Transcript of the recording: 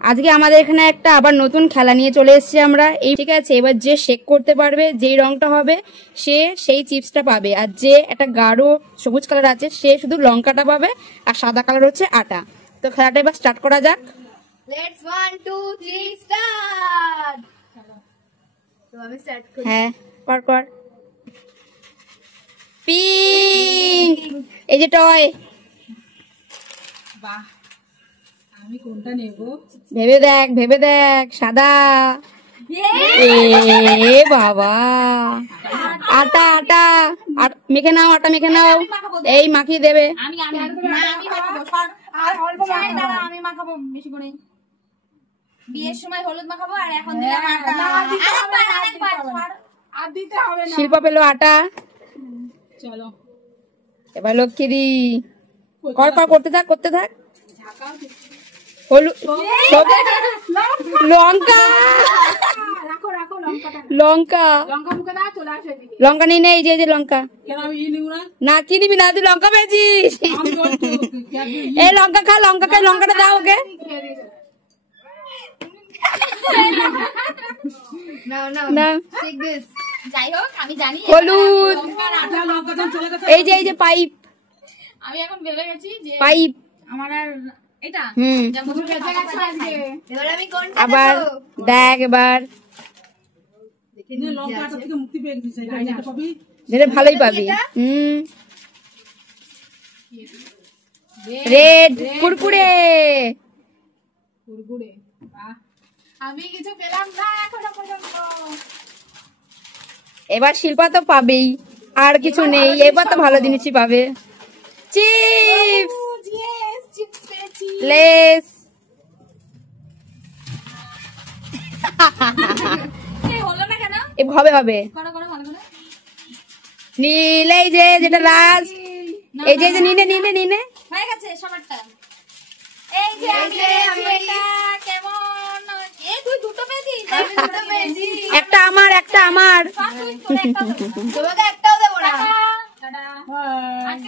আজকে আমাদের এখানে একটা আবার নতুন খেলা নিয়ে চলে এসেছি আমরা। এই ঠিক আছে, এবার যে শেক করতে পারবে, যেই রংটা হবে সে সেই চিপসটা পাবে, আর যে একটা গাঢ় সবুজ কালার আছে সে শুধু লঙ্কাটা পাবে, আর সাদা কালার হচ্ছে আটা। তো খেলাটা এবার স্টার্ট করা যাক। Let's 1 2 3 start. তো আমি স্টার্ট করি। হ্যাঁ, কর পিঙ্ক। এই যে টয়। বাহ, আমি কোনটা নেব? ভেবে দেখ সাদা। এ বাবা, আটা আটা মেখে নাও, আটা মেখে নাও। এই মাখিয়ে দেবে। আমি মাখাবো। আর অল্প মাখাবো। আমি মাখাবো বেশি করে। বিয়ের সময় হলুদ মাখাবো, আর এখন দিলাম আটা। আর দিতে হবে না। শিল্পা পেলো আটা। চলো এবার লক্ষ্মীদি কর করতে থাক। হলুদ, লঙ্কা রাখো লঙ্কাটা। লঙ্কা লঙ্কা মুখে দাও, চলে আসো এদিকে। লঙ্কা নেই না, এই যে লঙ্কা। কেন আমি নিব না? না কি নিবি না, তুই লঙ্কা পেয়েছিস। আমি বলছি, এই লঙ্কা খা, লঙ্কাটা দাও ওকে। না যাই হোক, আমি জানি হলুদ, লঙ্কাটা চলে গেছে। এই যে পাইপ। আমি এখন ভেবে গেছি যে পাইপ আমার আর এটা হুম। এবার আমি কোনটা আবার দেখ, এবার লঙ্কাটা থেকে মুক্তি পেয়ে গেছিস, এটা পাবি। যেটা ভালোই পাবি। হুম, রেড কুরকুরে। কুরকুরে। বাহ, আমি কিছু পেলাম না এখনো পর্যন্ত। এবার শিল্পা তো পাবেই, আর কিছু নেই। এবার তো ভালো জিনিসই পাবে। চিপস, ইয়েস, চিপস পেয়েছি। লেস। এই হলো না কেন? হবে করো ভালো করে। নীল, এই যে যেটা লাস্ট, এই যে নিনে হয়ে গেছে সবারটা। এই যে আমি এটা কেমন? এই তুই দুটো পেয়েছিস? আমি দুটো পেয়েছি। একটা আমার। তোমাকে একটাও দেবো না। টাটা। হ্যাঁ।